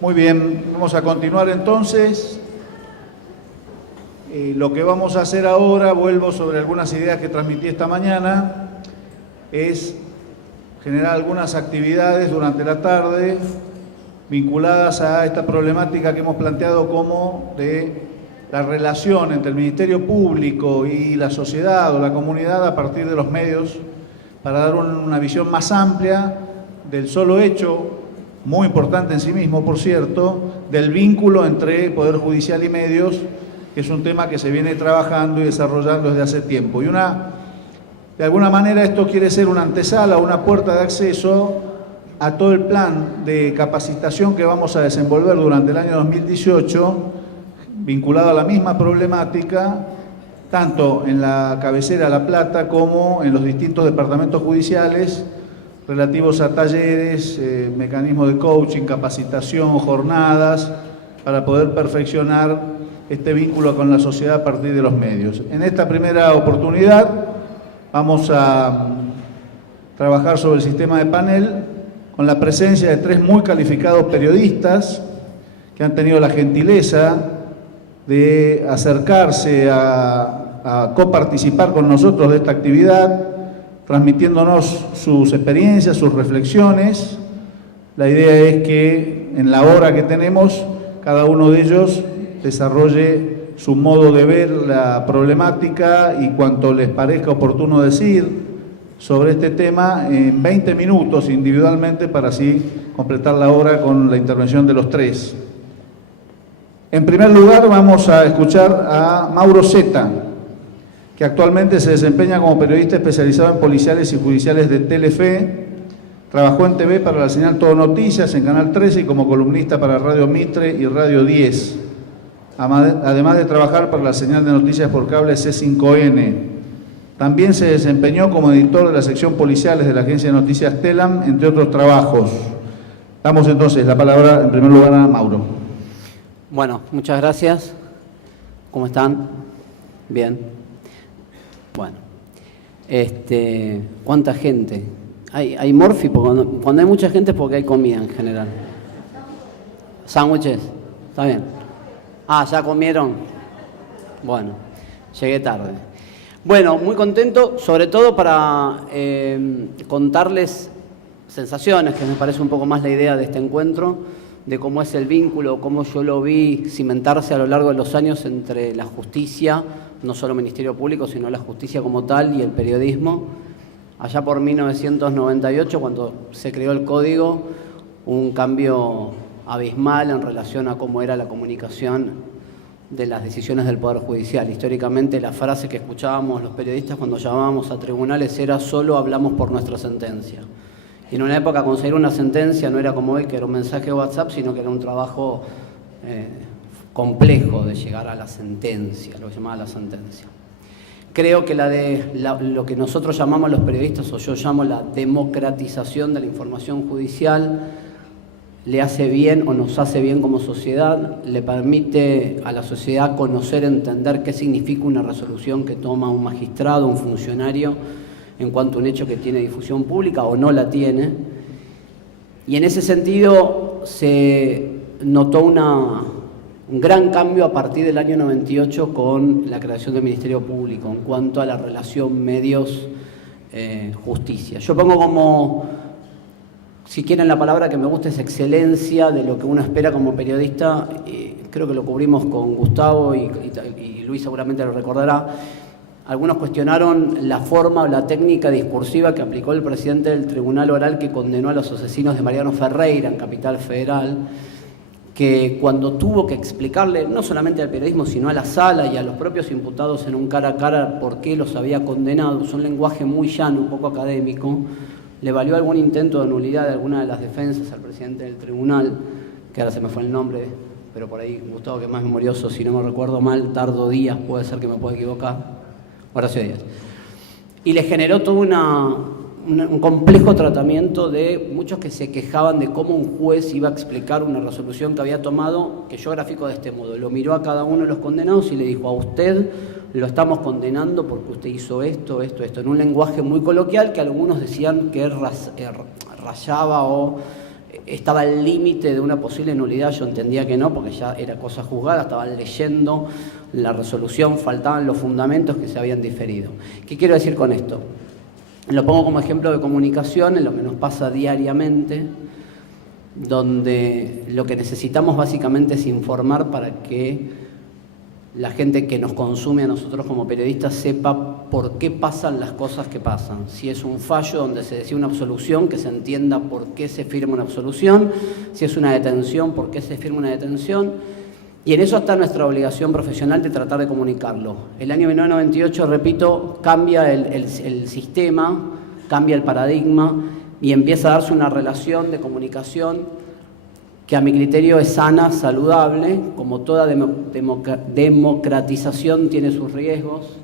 Muy bien, vamos a continuar entonces. Lo que vamos a hacer ahora, vuelvo sobre algunas ideas que transmití esta mañana, es generar algunas actividades durante la tarde vinculadas a esta problemática que hemos planteado como de la relación entre el Ministerio Público y la sociedad o la comunidad a partir de los medios, para dar una visión más amplia del solo hecho, muy importante en sí mismo, por cierto, del vínculo entre Poder Judicial y medios, que es un tema que se viene trabajando y desarrollando desde hace tiempo. Y de alguna manera esto quiere ser una antesala, una puerta de acceso a todo el plan de capacitación que vamos a desenvolver durante el año 2018, vinculado a la misma problemática, tanto en la cabecera La Plata como en los distintos departamentos judiciales, relativos a talleres, mecanismos de coaching, capacitación, jornadas, para poder perfeccionar este vínculo con la sociedad a partir de los medios. En esta primera oportunidad vamos a trabajar sobre el sistema de panel con la presencia de 3 muy calificados periodistas que han tenido la gentileza de acercarse a coparticipar con nosotros de esta actividad, transmitiéndonos sus experiencias, sus reflexiones. La idea es que en la hora que tenemos, cada uno de ellos desarrolle su modo de ver la problemática y cuanto les parezca oportuno decir sobre este tema en 20 minutos individualmente, para así completar la hora con la intervención de los 3. En primer lugar vamos a escuchar a Mauro Zeta, que actualmente se desempeña como periodista especializado en policiales y judiciales de Telefe. Trabajó en TV para la señal Todo Noticias, en Canal 13 y como columnista para Radio Mitre y Radio 10. Además de trabajar para la señal de noticias por cable C5N. También se desempeñó como editor de la sección policiales de la agencia de noticias Telam, entre otros trabajos. Damos entonces la palabra en primer lugar a Mauro. Bueno, muchas gracias. ¿Cómo están? Bien. Bueno, ¿cuánta gente? ¿Hay morfi? Porque cuando hay mucha gente es porque hay comida en general. ¿Sándwiches? ¿Está bien? Ah, ¿ya comieron? Bueno, llegué tarde. Bueno, muy contento, sobre todo para contarles sensaciones, que me parece un poco más la idea de este encuentro, de cómo es el vínculo, cómo yo lo vi cimentarse a lo largo de los años entre la justicia, no solo Ministerio Público, sino la justicia como tal y el periodismo. Allá por 1998, cuando se creó el código, un cambio abismal en relación a cómo era la comunicación de las decisiones del Poder Judicial. Históricamente, la frase que escuchábamos los periodistas cuando llamábamos a tribunales era: solo hablamos por nuestra sentencia. Y en una época conseguir una sentencia no era como hoy, que era un mensaje de WhatsApp, sino que era un trabajo complejo de llegar a la sentencia, lo que llamaba la sentencia. Creo que lo que nosotros llamamos los periodistas, o yo llamo la democratización de la información judicial, le hace bien o nos hace bien como sociedad, le permite a la sociedad conocer, entender qué significa una resolución que toma un magistrado, un funcionario, en cuanto a un hecho que tiene difusión pública o no la tiene. Y en ese sentido se notó un gran cambio a partir del año 98 con la creación del Ministerio Público en cuanto a la relación medios-justicia. Yo pongo como, si quieren la palabra que me gusta es excelencia de lo que uno espera como periodista. Creo que lo cubrimos con Gustavo y Luis seguramente lo recordará. Algunos cuestionaron la forma o la técnica discursiva que aplicó el presidente del Tribunal Oral que condenó a los asesinos de Mariano Ferreira en Capital Federal, que cuando tuvo que explicarle no solamente al periodismo, sino a la sala y a los propios imputados en un cara a cara por qué los había condenado, es un lenguaje muy llano, un poco académico, le valió algún intento de nulidad de alguna de las defensas al presidente del tribunal, que ahora se me fue el nombre, pero por ahí Gustavo, que es más memorioso, si no me recuerdo mal, Tardo Díaz, puede ser que me pueda equivocar, Horacio Díaz. Y le generó todo un complejo tratamiento de muchos que se quejaban de cómo un juez iba a explicar una resolución que había tomado, que yo grafico de este modo. Lo miró a cada uno de los condenados y le dijo: a usted lo estamos condenando porque usted hizo esto, en un lenguaje muy coloquial que algunos decían que rayaba o estaba al límite de una posible nulidad, yo entendía que no, porque ya era cosa juzgada, estaban leyendo la resolución, faltaban los fundamentos que se habían diferido. ¿Qué quiero decir con esto? Lo pongo como ejemplo de comunicación en lo que nos pasa diariamente, donde lo que necesitamos básicamente es informar para que la gente que nos consume a nosotros como periodistas sepa por qué pasan las cosas que pasan. Si es un fallo donde se decide una absolución, que se entienda por qué se firma una absolución. Si es una detención, por qué se firma una detención. Y en eso está nuestra obligación profesional de tratar de comunicarlo. El año 1998, repito, cambia el sistema, cambia el paradigma y empieza a darse una relación de comunicación que a mi criterio es sana, saludable, como toda democratización tiene sus riesgos.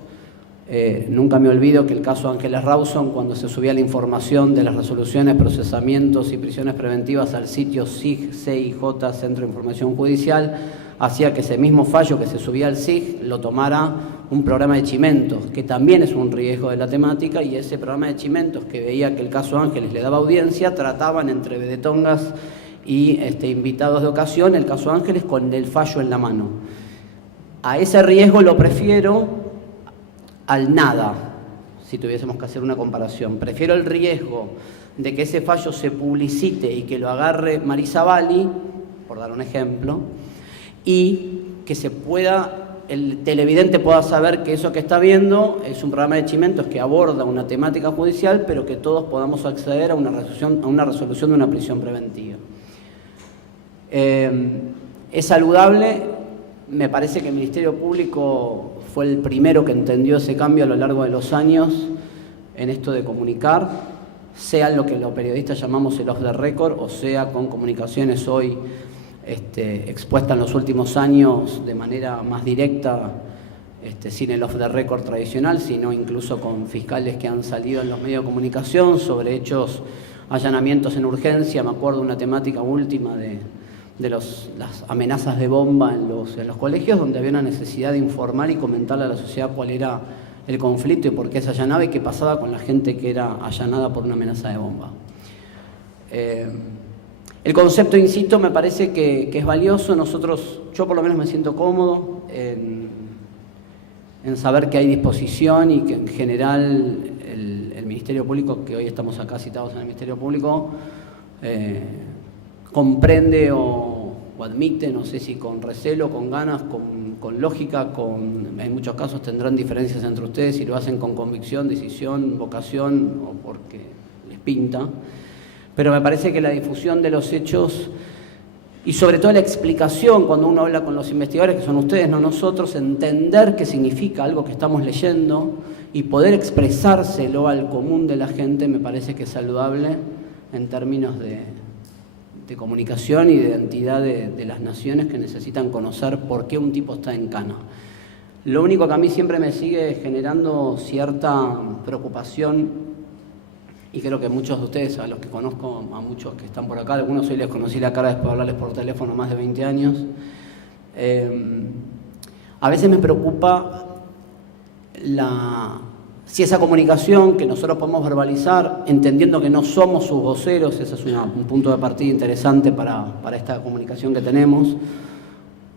Nunca me olvido que el caso Ángeles Rawson, cuando se subía la información de las resoluciones, procesamientos y prisiones preventivas al sitio CIJ, CIJ, Centro de Información Judicial, hacía que ese mismo fallo que se subía al CIJ lo tomara un programa de Chimentos, que también es un riesgo de la temática, y ese programa de Chimentos, que veía que el caso Ángeles le daba audiencia, trataban entre vedetongas y invitados de ocasión el caso Ángeles con el fallo en la mano. A ese riesgo lo prefiero al nada, si tuviésemos que hacer una comparación. Prefiero el riesgo de que ese fallo se publicite y que lo agarre Marisa Bali, por dar un ejemplo, y que el televidente pueda saber que eso que está viendo es un programa de Chimentos que aborda una temática judicial, pero que todos podamos acceder a una resolución de una prisión preventiva. Es saludable. Me parece que el Ministerio Público fue el primero que entendió ese cambio a lo largo de los años en esto de comunicar, sea lo que los periodistas llamamos el off the record, o sea con comunicaciones hoy expuestas en los últimos años de manera más directa, sin el off the record tradicional, sino incluso con fiscales que han salido en los medios de comunicación sobre hechos, allanamientos en urgencia. Me acuerdo una temática última de las amenazas de bomba en los colegios, donde había una necesidad de informar y comentarle a la sociedad cuál era el conflicto y por qué se allanaba y qué pasaba con la gente que era allanada por una amenaza de bomba. El concepto, insisto, me parece que es valioso. Yo por lo menos me siento cómodo en saber que hay disposición y que en general el Ministerio Público, que hoy estamos acá citados en el Ministerio Público, comprende o admite, no sé si con recelo, con ganas, con lógica, en muchos casos tendrán diferencias entre ustedes si lo hacen con convicción, decisión, vocación o porque les pinta, pero me parece que la difusión de los hechos y sobre todo la explicación cuando uno habla con los investigadores, que son ustedes, no nosotros, entender qué significa algo que estamos leyendo y poder expresárselo al común de la gente, me parece que es saludable en términos de comunicación y de identidad de las naciones que necesitan conocer por qué un tipo está en cana. Lo único que a mí siempre me sigue generando cierta preocupación, y creo que muchos de ustedes, a los que conozco, a muchos que están por acá, algunos hoy les conocí la cara después de hablarles por teléfono más de 20 años, a veces me preocupa si esa comunicación que nosotros podemos verbalizar, entendiendo que no somos sus voceros, ese es un punto de partida interesante para esta comunicación que tenemos.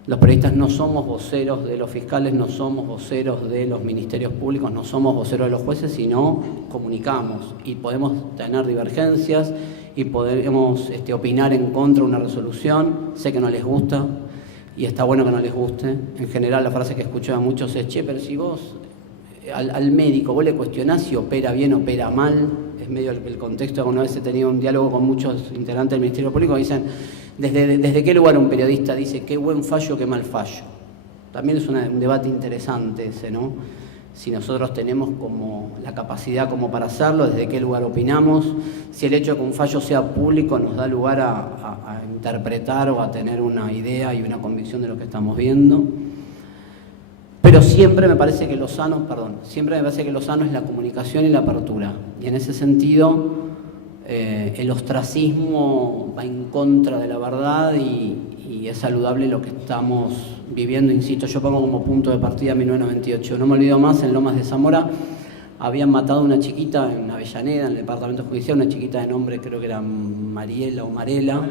Los periodistas no somos voceros de los fiscales, no somos voceros de los ministerios públicos, no somos voceros de los jueces, sino comunicamos y podemos tener divergencias y podemos opinar en contra de una resolución. Sé que no les gusta y está bueno que no les guste. En general la frase que escucho a muchos es: che, pero si vos al médico vos le cuestionás si opera bien, opera mal. Es medio el contexto. Alguna vez he tenido un diálogo con muchos integrantes del Ministerio Público que dicen: ¿desde qué lugar un periodista dice qué buen fallo, qué mal fallo? También es un debate interesante ese, ¿no? Si nosotros tenemos como la capacidad como para hacerlo, desde qué lugar opinamos, si el hecho de que un fallo sea público nos da lugar a interpretar o a tener una idea y una convicción de lo que estamos viendo. Pero siempre me parece que lo sano es la comunicación y la apertura. Y en ese sentido, el ostracismo va en contra de la verdad y es saludable lo que estamos viviendo. Insisto, yo pongo como punto de partida 1998. No me olvido más, en Lomas de Zamora habían matado a una chiquita en Avellaneda, en el departamento judicial, una chiquita de nombre, creo que era Mariela o Marela.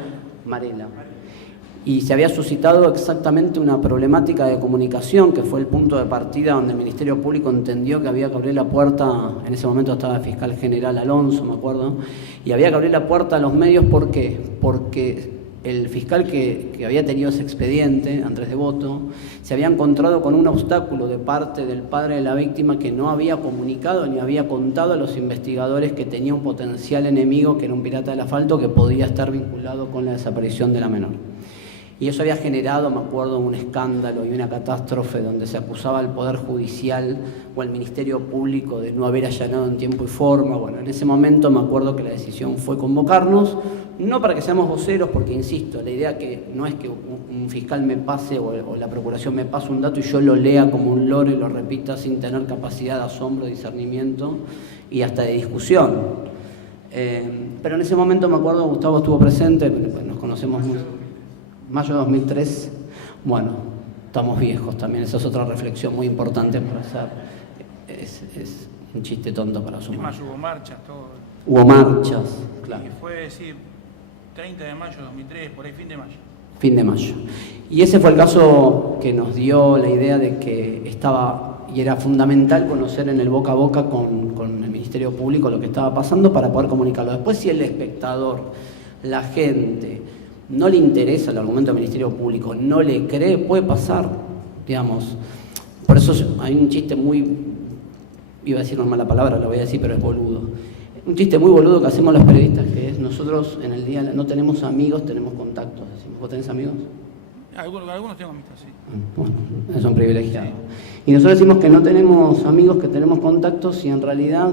Y se había suscitado exactamente una problemática de comunicación, que fue el punto de partida donde el Ministerio Público entendió que había que abrir la puerta. En ese momento estaba el fiscal general Alonso, me acuerdo, y había que abrir la puerta a los medios. ¿Por qué? Porque el fiscal que había tenido ese expediente, Andrés Devoto, se había encontrado con un obstáculo de parte del padre de la víctima, que no había comunicado ni había contado a los investigadores que tenía un potencial enemigo, que era un pirata del asfalto, que podía estar vinculado con la desaparición de la menor. Y eso había generado, me acuerdo, un escándalo y una catástrofe donde se acusaba al Poder Judicial o al Ministerio Público de no haber allanado en tiempo y forma. Bueno, en ese momento me acuerdo que la decisión fue convocarnos, no para que seamos voceros, porque insisto, la idea que no es que un fiscal me pase o la Procuración me pase un dato y yo lo lea como un loro y lo repita sin tener capacidad de asombro, discernimiento y hasta de discusión. Pero en ese momento me acuerdo, Gustavo estuvo presente, nos conocemos muy... Mayo de 2003, bueno, estamos viejos también, esa es otra reflexión muy importante para hacer. Es un chiste tonto para sumar. Además hubo marchas, todo. Hubo marchas, claro. Y fue, sí, 30 de mayo de 2003, por ahí, fin de mayo. Fin de mayo. Y ese fue el caso que nos dio la idea de que estaba, y era fundamental conocer en el boca a boca con el Ministerio Público lo que estaba pasando para poder comunicarlo. Después, si el espectador, la gente, no le interesa el argumento del Ministerio Público, no le cree, puede pasar, digamos. Por eso hay un chiste muy, iba a decir una mala palabra, lo voy a decir, pero es boludo. Un chiste muy boludo que hacemos los periodistas, que es: nosotros en el día no tenemos amigos, tenemos contactos. Decimos, ¿vos tenés amigos? Algunos tengo amistad, sí. Bueno, son privilegiados. Y nosotros decimos que no tenemos amigos, que tenemos contactos, y en realidad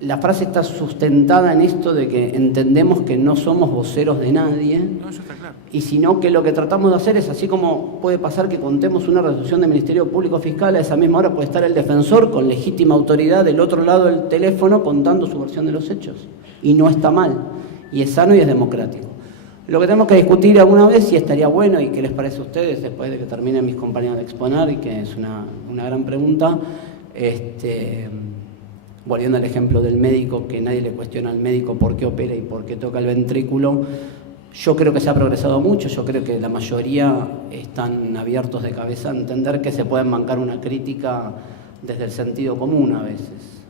la frase está sustentada en esto de que entendemos que no somos voceros de nadie. No, eso está claro. Y sino que lo que tratamos de hacer es, así como puede pasar que contemos una resolución del Ministerio Público Fiscal, a esa misma hora puede estar el defensor con legítima autoridad del otro lado del teléfono contando su versión de los hechos. Y no está mal. Y es sano y es democrático. Lo que tenemos que discutir alguna vez, y estaría bueno, y qué les parece a ustedes, después de que terminen mis compañeros de exponer, y que es una gran pregunta, volviendo al ejemplo del médico, que nadie le cuestiona al médico por qué opera y por qué toca el ventrículo. Yo creo que se ha progresado mucho, yo creo que la mayoría están abiertos de cabeza a entender que se puede bancar una crítica desde el sentido común a veces.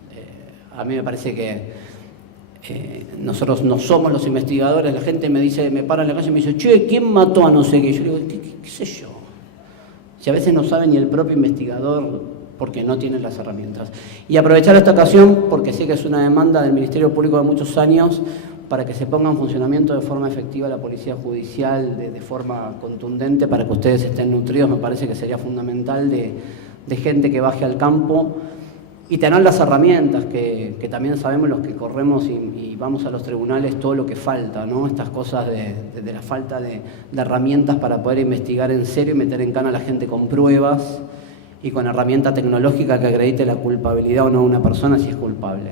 A mí me parece que nosotros no somos los investigadores. La gente me dice, me para en la calle y me dice: che, ¿quién mató a no sé qué? Yo le digo, ¿qué sé yo? Si a veces no sabe ni el propio investigador, porque no tienen las herramientas. Y aprovechar esta ocasión, porque sé que es una demanda del Ministerio Público de muchos años, para que se ponga en funcionamiento de forma efectiva la Policía Judicial, de forma contundente, para que ustedes estén nutridos. Me parece que sería fundamental de gente que baje al campo y tener las herramientas, que también sabemos los que corremos y vamos a los tribunales todo lo que falta, ¿no? Estas cosas de la falta de herramientas para poder investigar en serio y meter en cana a la gente con pruebas y con herramienta tecnológica que acredite la culpabilidad o no de una persona si es culpable.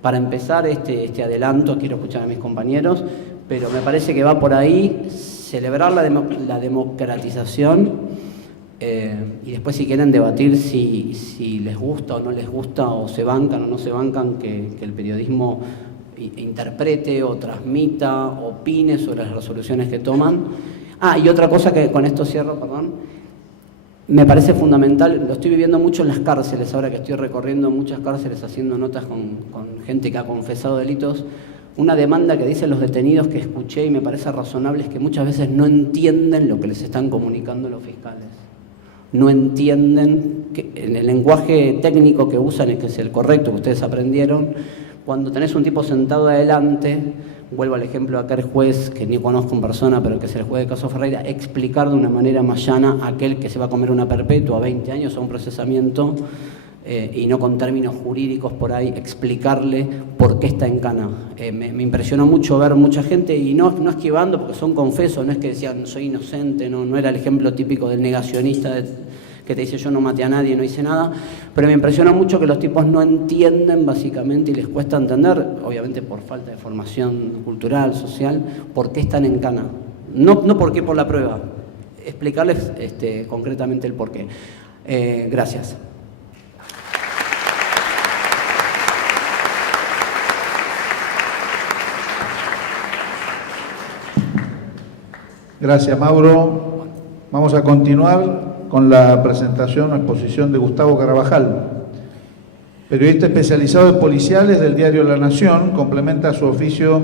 Para empezar este adelanto, quiero escuchar a mis compañeros, pero me parece que va por ahí, celebrar la democratización, y después, si quieren debatir si les gusta o no les gusta, o se bancan o no se bancan, que el periodismo interprete o transmita, opine sobre las resoluciones que toman. Y otra cosa que con esto cierro, perdón. Me parece fundamental, lo estoy viviendo mucho en las cárceles, ahora que estoy recorriendo muchas cárceles haciendo notas con gente que ha confesado delitos. Una demanda que dicen los detenidos que escuché y me parece razonable es que muchas veces no entienden lo que les están comunicando los fiscales. No entienden que en el lenguaje técnico que usan, que es el correcto que ustedes aprendieron, cuando tenés un tipo sentado adelante, vuelvo al ejemplo de aquel juez que ni conozco en persona, pero que es el juez de caso Ferreira, explicar de una manera más llana a aquel que se va a comer una perpetua, 20 años a un procesamiento, y no con términos jurídicos por ahí, explicarle por qué está en cana. Me impresionó mucho ver mucha gente, y no esquivando, porque son confesos, no es que decían soy inocente, no era el ejemplo típico del negacionista que te dice yo no maté a nadie, no hice nada, pero me impresiona mucho que los tipos no entienden básicamente, y les cuesta entender, obviamente por falta de formación cultural, social, por qué están en cana. No por qué por la prueba, explicarles concretamente el por qué. Gracias. Gracias, Mauro. Vamos a continuar con la presentación o exposición de Gustavo Carabajal, periodista especializado en policiales del diario La Nación. Complementa su oficio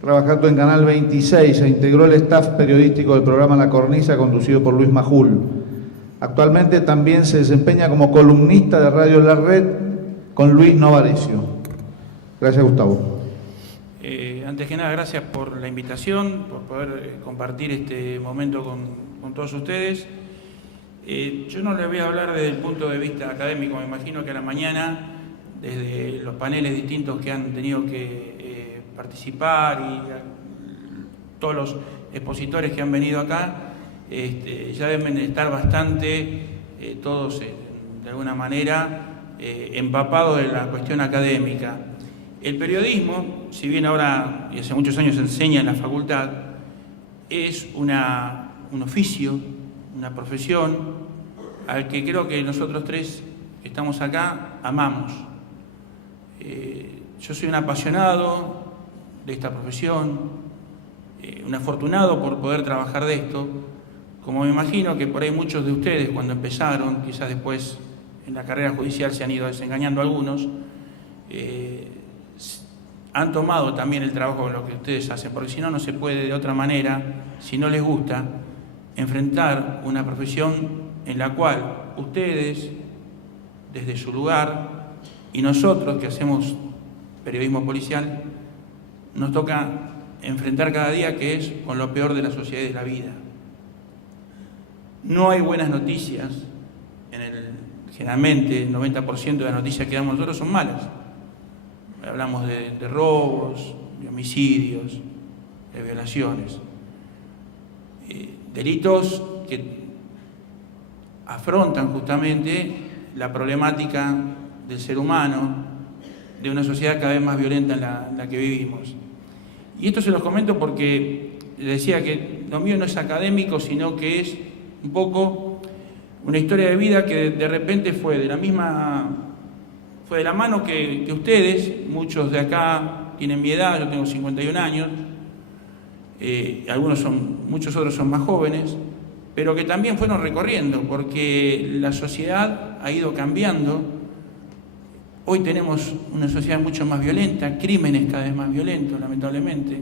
trabajando en Canal 26 e integró el staff periodístico del programa La Cornisa, conducido por Luis Majul. Actualmente también se desempeña como columnista de Radio La Red con Luis Novarecio. Gracias, Gustavo. Antes que nada, gracias por la invitación, por poder compartir este momento con todos ustedes. Yo no les voy a hablar desde el punto de vista académico, me imagino que a la mañana, desde los paneles distintos que han tenido que participar y todos los expositores que han venido acá, ya deben estar bastante todos, de alguna manera, empapados de la cuestión académica. El periodismo, si bien ahora y hace muchos años se enseña en la facultad, es un oficio, una profesión al que creo que nosotros tres que estamos acá amamos. Yo soy un apasionado de esta profesión, un afortunado por poder trabajar de esto, como me imagino que por ahí muchos de ustedes cuando empezaron, quizás después en la carrera judicial se han ido desengañando algunos, han tomado también el trabajo con lo que ustedes hacen, porque si no, no se puede de otra manera, si no les gusta, enfrentar una profesión en la cual ustedes, desde su lugar, y nosotros que hacemos periodismo policial, nos toca enfrentar cada día, que es con lo peor de la sociedad y de la vida. No hay buenas noticias, generalmente el 90% de las noticias que damos nosotros son malas. Hablamos de robos, de homicidios, de violaciones, delitos que afrontan justamente la problemática del ser humano, de una sociedad cada vez más violenta en la que vivimos. Y esto se los comento porque les decía que lo mío no es académico, sino que es un poco una historia de vida que de repente fue de la mano que ustedes, muchos de acá tienen mi edad, yo tengo 51 años, muchos otros son más jóvenes, pero que también fueron recorriendo, porque la sociedad ha ido cambiando. Hoy tenemos una sociedad mucho más violenta, crímenes cada vez más violentos, lamentablemente.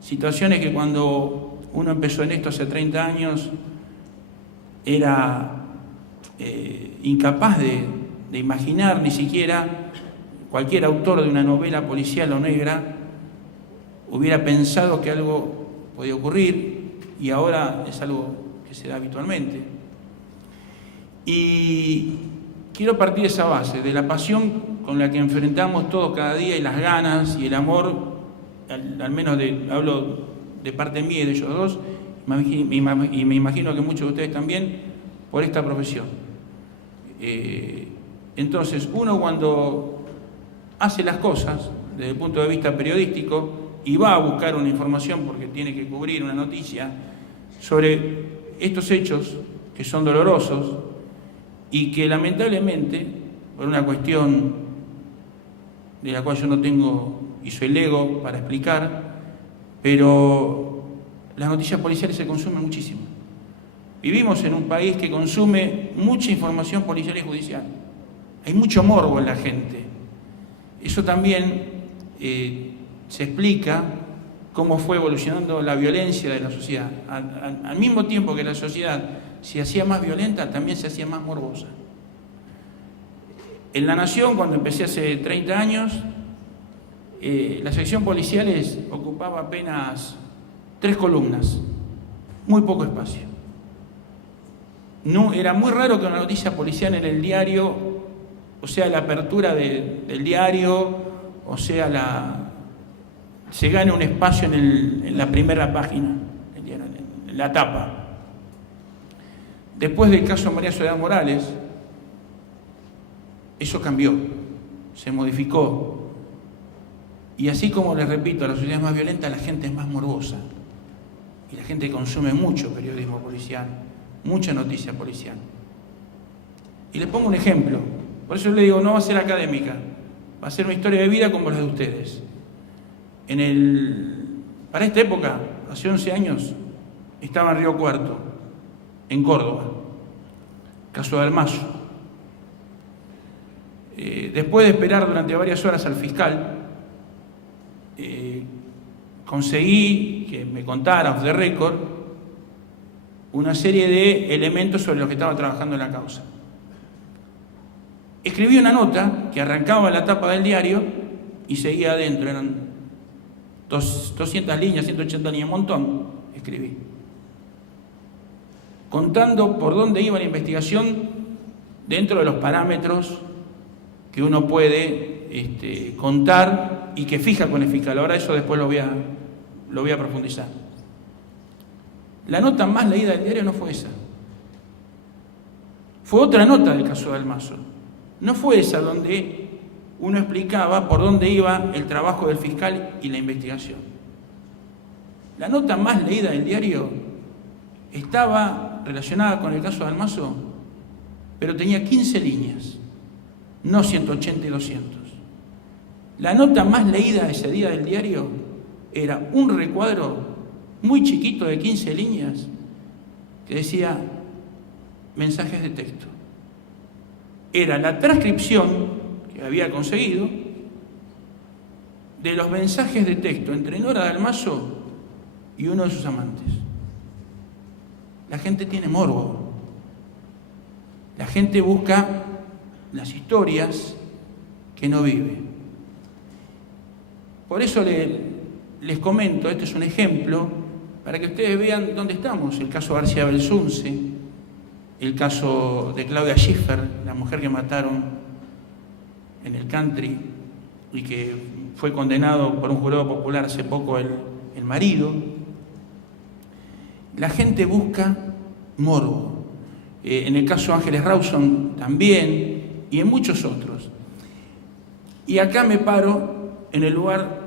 Situaciones que cuando uno empezó en esto hace 30 años era incapaz de imaginar, ni siquiera cualquier autor de una novela policial o negra hubiera pensado que algo podía ocurrir, y ahora es algo que se da habitualmente. Y quiero partir de esa base, de la pasión con la que enfrentamos todos cada día, y las ganas y el amor, al menos hablo de parte mía y de ellos dos, y me imagino que muchos de ustedes también, por esta profesión. Entonces, uno cuando hace las cosas desde el punto de vista periodístico y va a buscar una información porque tiene que cubrir una noticia sobre estos hechos que son dolorosos y que lamentablemente, por una cuestión de la cual yo no tengo y soy lego para explicar, pero las noticias policiales se consumen muchísimo. Vivimos en un país que consume mucha información policial y judicial. Hay mucho morbo en la gente. Eso también se explica cómo fue evolucionando la violencia de la sociedad. Al mismo tiempo que la sociedad se hacía más violenta, también se hacía más morbosa. En La Nación, cuando empecé hace 30 años, la sección policiales ocupaba apenas 3 columnas, muy poco espacio. No, era muy raro que una noticia policial en el diario, o sea, la apertura del diario, o sea, se gane un espacio en la primera página, en la tapa. Después del caso de María Soledad Morales, eso cambió, se modificó. Y así como les repito, la sociedad es más violenta, la gente es más morbosa. Y la gente consume mucho periodismo policial, mucha noticia policial. Y les pongo un ejemplo. Por eso le digo, no va a ser académica, va a ser una historia de vida como la de ustedes. Para esta época, hace 11 años, estaba en Río Cuarto, en Córdoba, caso de Almazo. Después de esperar durante varias horas al fiscal, conseguí que me contara off the record una serie de elementos sobre los que estaba trabajando en la causa. Escribí una nota que arrancaba en la tapa del diario y seguía adentro, eran 200 líneas, 180 líneas, un montón, escribí. Contando por dónde iba la investigación dentro de los parámetros que uno puede contar y que fija con el fiscal. Ahora eso después lo voy a profundizar. La nota más leída del diario no fue esa. Fue otra nota del caso de Almazo. No fue esa donde uno explicaba por dónde iba el trabajo del fiscal y la investigación. La nota más leída del diario estaba relacionada con el caso de Almazo, pero tenía 15 líneas, no 180 y 200. La nota más leída ese día del diario era un recuadro muy chiquito de 15 líneas que decía mensajes de texto. Era la transcripción que había conseguido de los mensajes de texto entre Nora Dalmazo y uno de sus amantes. La gente tiene morbo. La gente busca las historias que no vive. Por eso les comento, este es un ejemplo, para que ustedes vean dónde estamos. El caso García Belsunce, el caso de Claudia Schiffer, la mujer que mataron en el country y que fue condenado por un jurado popular hace poco el marido. La gente busca morbo. En el caso Ángeles Rawson también, y en muchos otros. Y acá me paro en el lugar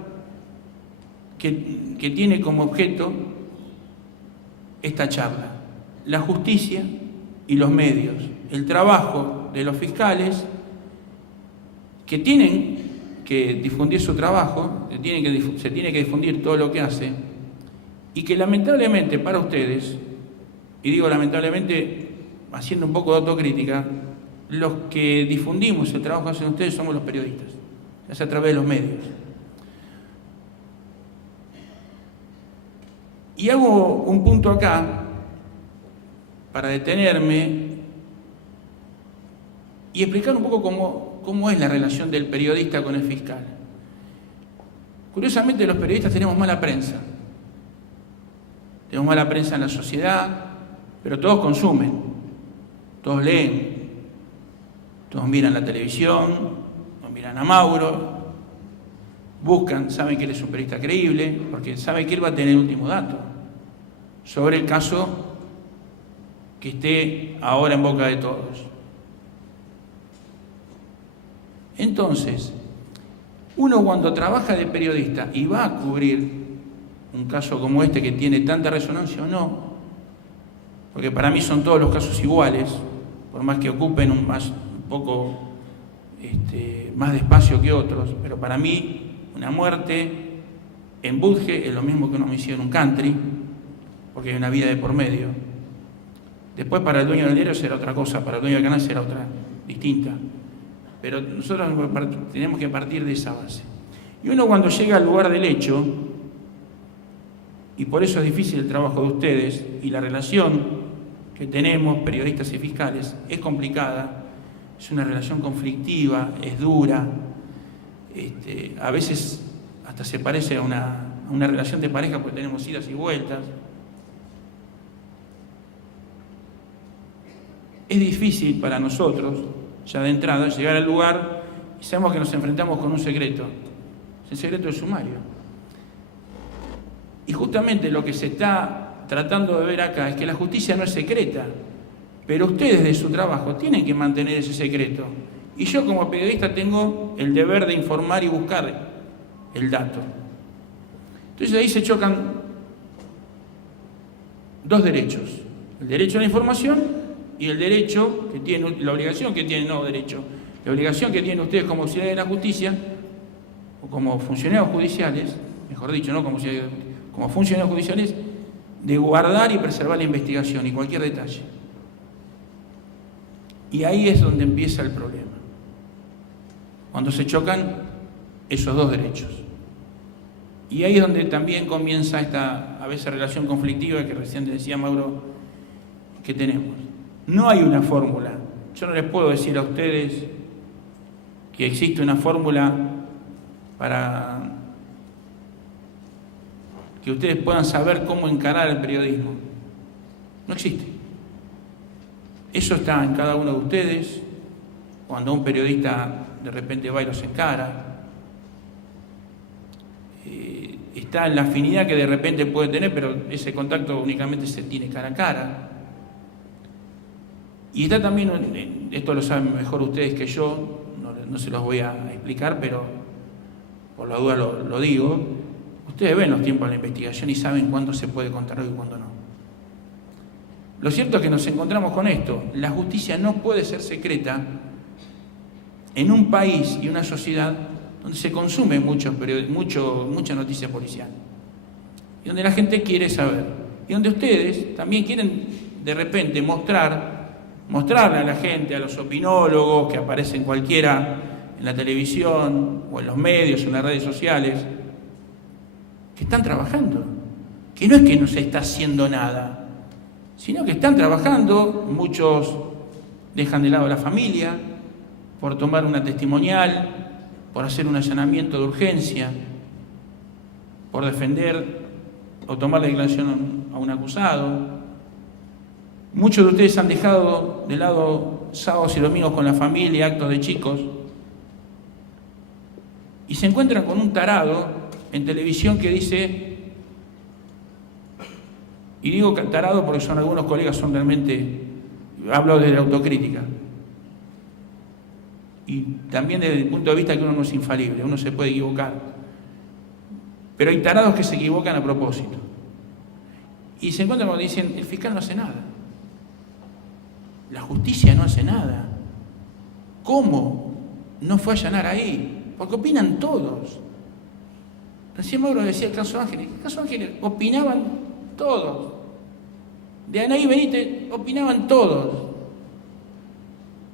que tiene como objeto esta charla: la justicia y los medios, el trabajo de los fiscales que tienen que difundir su trabajo, se tiene que difundir todo lo que hace, y que lamentablemente para ustedes, y digo lamentablemente haciendo un poco de autocrítica, los que difundimos el trabajo que hacen ustedes somos los periodistas, ya sea a través de los medios. Y hago un punto acá para detenerme y explicar un poco cómo es la relación del periodista con el fiscal. Curiosamente, los periodistas tenemos mala prensa. Tenemos mala prensa en la sociedad, pero todos consumen, todos leen, todos miran la televisión, todos miran a Mauro, buscan, saben que él es un periodista creíble, porque saben que él va a tener el último dato sobre el caso que esté ahora en boca de todos. Entonces, uno cuando trabaja de periodista y va a cubrir un caso como este que tiene tanta resonancia o no, porque para mí son todos los casos iguales, por más que ocupen un poco más de espacio que otros, pero para mí una muerte en Budge es lo mismo que una homicidio en un country, porque hay una vida de por medio. Después para el dueño del diario será otra cosa, para el dueño del canal será otra, distinta. Pero nosotros tenemos que partir de esa base. Y uno cuando llega al lugar del hecho, y por eso es difícil el trabajo de ustedes, y la relación que tenemos, periodistas y fiscales, es complicada, es una relación conflictiva, es dura, a veces hasta se parece a una relación de pareja porque tenemos idas y vueltas. Es difícil para nosotros, ya de entrada, llegar al lugar y sabemos que nos enfrentamos con un secreto, es el secreto del sumario. Y justamente lo que se está tratando de ver acá es que la justicia no es secreta, pero ustedes de su trabajo tienen que mantener ese secreto. Y yo como periodista tengo el deber de informar y buscar el dato. Entonces ahí se chocan dos derechos: el derecho a la información y el derecho que tiene, la obligación que tienen, no derecho, la obligación que tienen ustedes como auxiliares de la justicia, o como funcionarios judiciales, mejor dicho, no como funcionarios judiciales, de guardar y preservar la investigación y cualquier detalle. Y ahí es donde empieza el problema, cuando se chocan esos dos derechos. Y ahí es donde también comienza esta, a veces, relación conflictiva que recién decía Mauro que tenemos. No hay una fórmula. Yo no les puedo decir a ustedes que existe una fórmula para que ustedes puedan saber cómo encarar el periodismo. No existe. Eso está en cada uno de ustedes. Cuando un periodista de repente va y los encara, está en la afinidad que de repente puede tener, pero ese contacto únicamente se tiene cara a cara. Y está también, esto lo saben mejor ustedes que yo, no se los voy a explicar, pero por la duda lo digo. Ustedes ven los tiempos de la investigación y saben cuándo se puede contar algo y cuándo no. Lo cierto es que nos encontramos con esto. La justicia no puede ser secreta en un país y una sociedad donde se consume mucha noticia policial, y donde la gente quiere saber, y donde ustedes también quieren de repente mostrarle a la gente, a los opinólogos que aparecen cualquiera en la televisión o en los medios o en las redes sociales, que están trabajando, que no es que no se está haciendo nada, sino que están trabajando. Muchos dejan de lado a la familia por tomar una testimonial, por hacer un allanamiento de urgencia, por defender o tomar la declaración a un acusado. Muchos de ustedes han dejado de lado sábados y domingos con la familia, actos de chicos, y se encuentran con un tarado en televisión que dice, y digo tarado porque son algunos colegas, son realmente, hablo de la autocrítica, y también desde el punto de vista que uno no es infalible, uno se puede equivocar, pero hay tarados que se equivocan a propósito, y se encuentran cuando dicen, el fiscal no hace nada, la justicia no hace nada. ¿Cómo no fue a allanar ahí? Porque opinan todos. Recién Mauro decía el caso Ángeles. El caso Ángeles opinaban todos. De Anaí Benítez opinaban todos.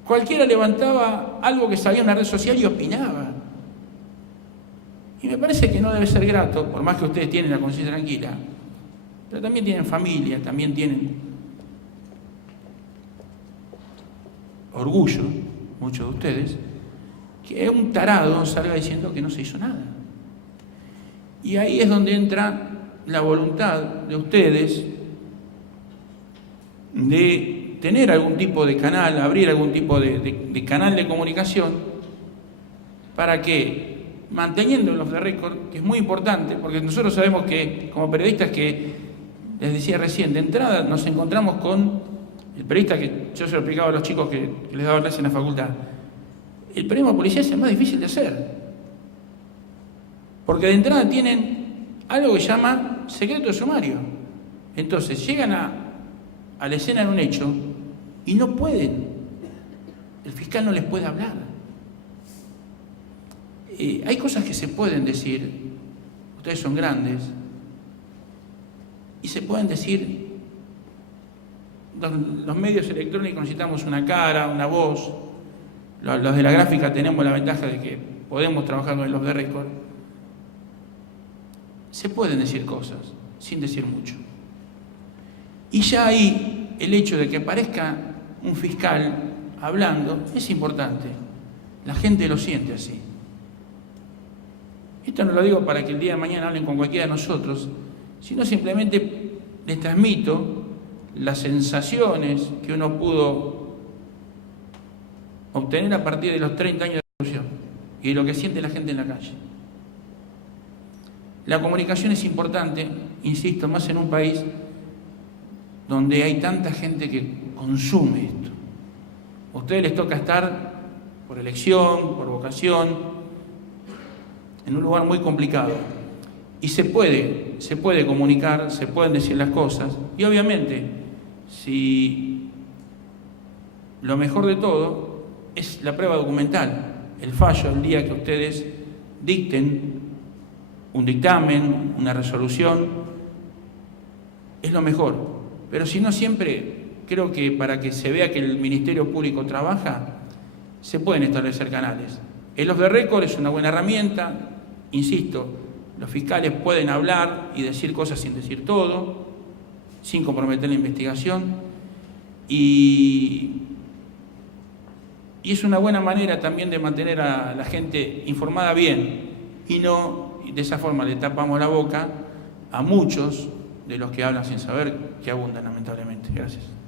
Cualquiera levantaba algo que sabía en una red social y opinaba. Y me parece que no debe ser grato, por más que ustedes tienen la conciencia tranquila, pero también tienen familia, también tienen orgullo, muchos de ustedes, que un tarado salga diciendo que no se hizo nada. Y ahí es donde entra la voluntad de ustedes de tener algún tipo de canal, abrir algún tipo de canal de comunicación, para que, manteniendo los de récord, que es muy importante, porque nosotros sabemos que, como periodistas, que les decía recién, de entrada nos encontramos con el periodista, que yo se lo explicaba a los chicos que les daba clase en la facultad, el periodismo policial es el más difícil de hacer, porque de entrada tienen algo que llama secreto de sumario. Entonces llegan a la escena de un hecho y no pueden, el fiscal no les puede hablar. Hay cosas que se pueden decir, ustedes son grandes, y se pueden decir. Los medios electrónicos necesitamos una cara, una voz. Los de la gráfica tenemos la ventaja de que podemos trabajar con los de récord. Se pueden decir cosas, sin decir mucho. Y ya ahí el hecho de que aparezca un fiscal hablando es importante. La gente lo siente así. Esto no lo digo para que el día de mañana hablen con cualquiera de nosotros, sino simplemente les transmito las sensaciones que uno pudo obtener a partir de los 30 años de revolución y de lo que siente la gente en la calle. La comunicación es importante, insisto, más en un país donde hay tanta gente que consume esto. A ustedes les toca estar por elección, por vocación, en un lugar muy complicado. Y se puede comunicar, se pueden decir las cosas, y obviamente, si lo mejor de todo es la prueba documental, el fallo, el día que ustedes dicten un dictamen, una resolución, es lo mejor. Pero si no, siempre creo que para que se vea que el Ministerio Público trabaja, se pueden establecer canales. El off the record es una buena herramienta, insisto, los fiscales pueden hablar y decir cosas sin decir todo, sin comprometer la investigación, y es una buena manera también de mantener a la gente informada bien, y no de esa forma le tapamos la boca a muchos de los que hablan sin saber, que abundan lamentablemente. Gracias.